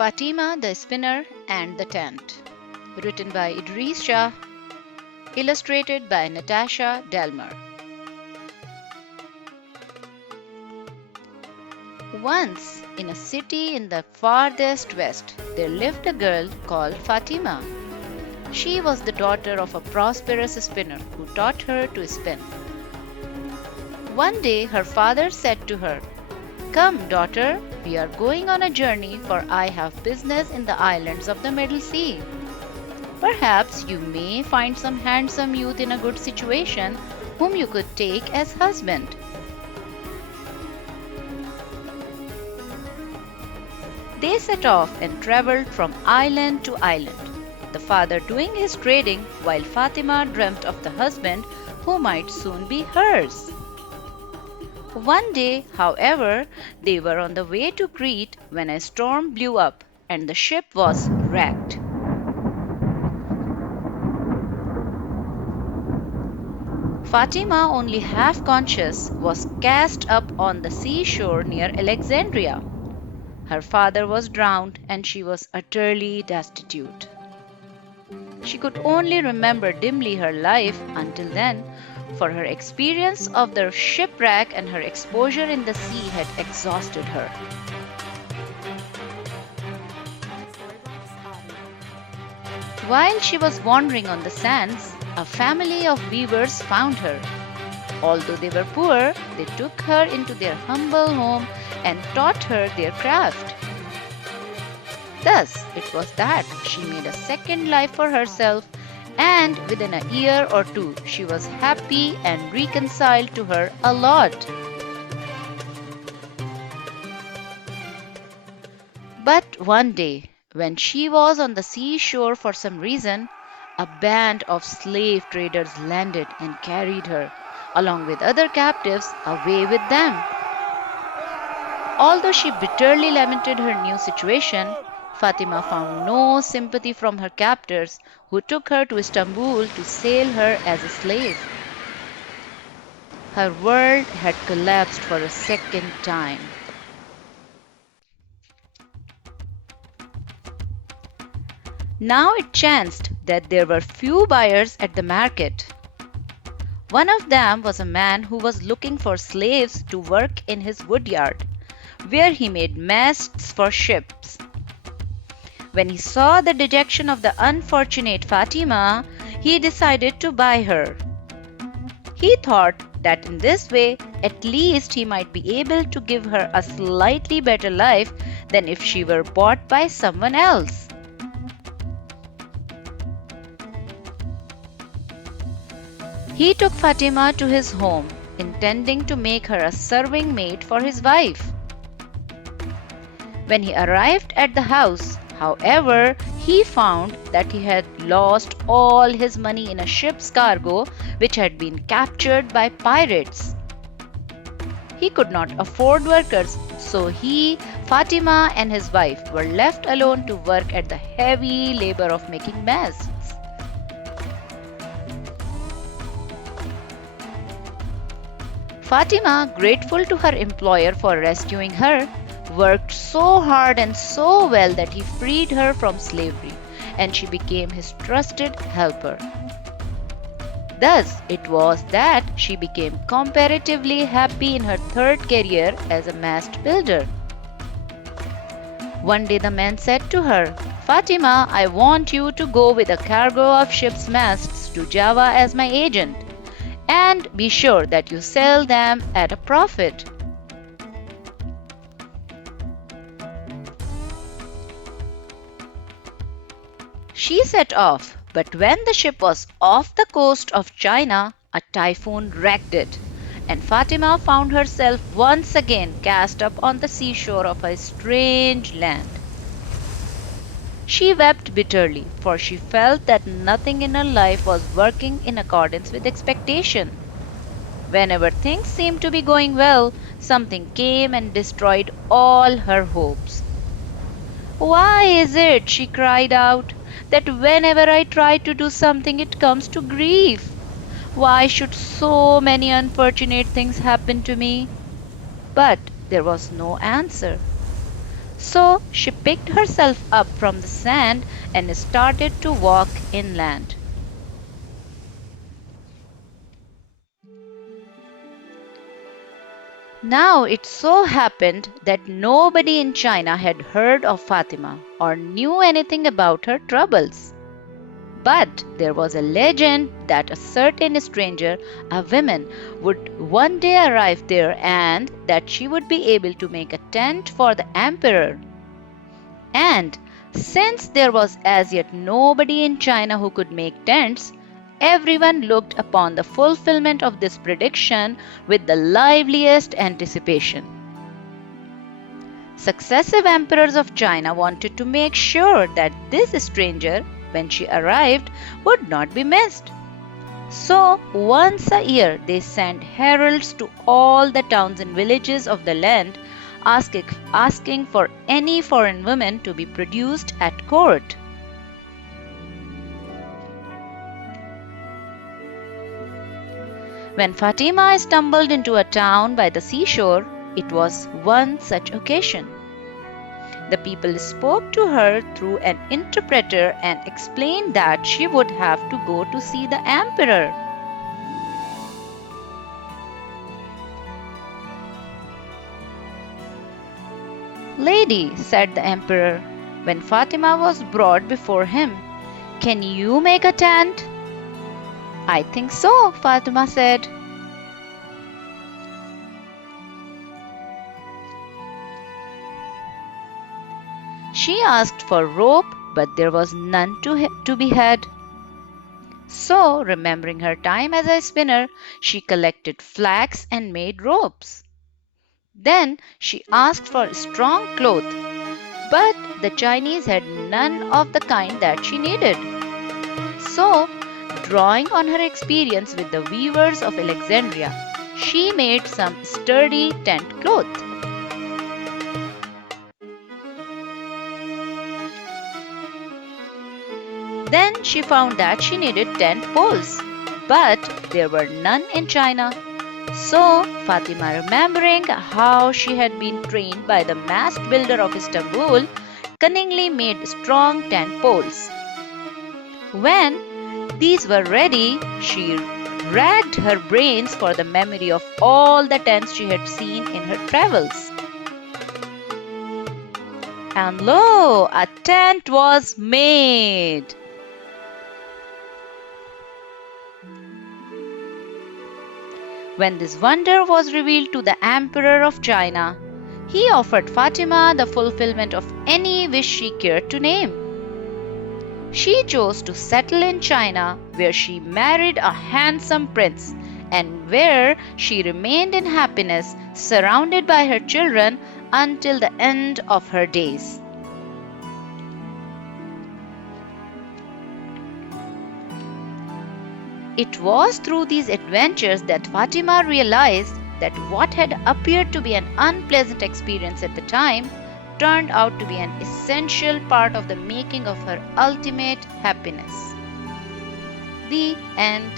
Fatima the Spinner and the Tent. Written by Idris Shah. Illustrated by Natasha Delmer. Once, in a city in the farthest west, there lived a girl called Fatima. She was the daughter of a prosperous spinner who taught her to spin. One day her father said to her, "Come, daughter, we are going on a journey, for I have business in the islands of the Middle Sea. Perhaps you may find some handsome youth in a good situation whom you could take as husband." They set off and traveled from island to island, the father doing his trading while Fatima dreamt of the husband who might soon be hers. One day, however, they were on the way to Crete when a storm blew up and the ship was wrecked. Fatima, only half conscious, was cast up on the seashore near Alexandria. Her father was drowned and she was utterly destitute. She could only remember dimly her life until then, for her experience of the shipwreck and her exposure in the sea had exhausted her. While she was wandering on the sands, a family of weavers found her. Although they were poor, they took her into their humble home and taught her their craft. Thus, it was that she made a second life for herself, and within a year or two, she was happy and reconciled to her a lot. But one day, when she was on the seashore for some reason, a band of slave traders landed and carried her, along with other captives, away with them. Although she bitterly lamented her new situation, Fatima found no sympathy from her captors, who took her to Istanbul to sell her as a slave. Her world had collapsed for a second time. Now it chanced that there were few buyers at the market. One of them was a man who was looking for slaves to work in his woodyard, where he made masts for ships. When he saw the dejection of the unfortunate Fatima, he decided to buy her. He thought that in this way, at least he might be able to give her a slightly better life than if she were bought by someone else. He took Fatima to his home, intending to make her a serving maid for his wife. When he arrived at the house, however, he found that he had lost all his money in a ship's cargo which had been captured by pirates. He could not afford workers, so he, Fatima, and his wife were left alone to work at the heavy labor of making masts. Fatima, grateful to her employer for rescuing her, worked so hard and so well that he freed her from slavery, and she became his trusted helper. Thus, it was that she became comparatively happy in her third career as a mast builder. One day the man said to her, "Fatima, I want you to go with a cargo of ship's masts to Java as my agent, and be sure that you sell them at a profit." She set off, but when the ship was off the coast of China, a typhoon wrecked it, and Fatima found herself once again cast up on the seashore of a strange land. She wept bitterly, for she felt that nothing in her life was working in accordance with expectation. Whenever things seemed to be going well, something came and destroyed all her hopes. "Why is it," she cried out, "that whenever I try to do something it comes to grief? Why should so many unfortunate things happen to me?" But there was no answer. So she picked herself up from the sand and started to walk inland. Now it so happened that nobody in China had heard of Fatima or knew anything about her troubles. But there was a legend that a certain stranger, a woman, would one day arrive there and that she would be able to make a tent for the emperor. And since there was as yet nobody in China who could make tents, everyone looked upon the fulfillment of this prediction with the liveliest anticipation. Successive emperors of China wanted to make sure that this stranger, when she arrived, would not be missed. So, once a year, they sent heralds to all the towns and villages of the land, asking for any foreign woman to be produced at court. When Fatima stumbled into a town by the seashore, it was one such occasion. The people spoke to her through an interpreter and explained that she would have to go to see the emperor. "Lady," said the emperor, when Fatima was brought before him, "can you make a tent?" "I think so," Fatima said. She asked for rope, but there was none to be had. So, remembering her time as a spinner, she collected flax and made ropes. Then she asked for strong cloth, but the Chinese had none of the kind that she needed. So, drawing on her experience with the weavers of Alexandria, she made some sturdy tent cloth. Then she found that she needed tent poles, but there were none in China. So Fatima, remembering how she had been trained by the mast builder of Istanbul, cunningly made strong tent poles. When these were ready, she racked her brains for the memory of all the tents she had seen in her travels. And lo, a tent was made! When this wonder was revealed to the Emperor of China, he offered Fatima the fulfillment of any wish she cared to name. She chose to settle in China, where she married a handsome prince and where she remained in happiness, surrounded by her children until the end of her days. It was through these adventures that Fatima realized that what had appeared to be an unpleasant experience at the time turned out to be an essential part of the making of her ultimate happiness. The end.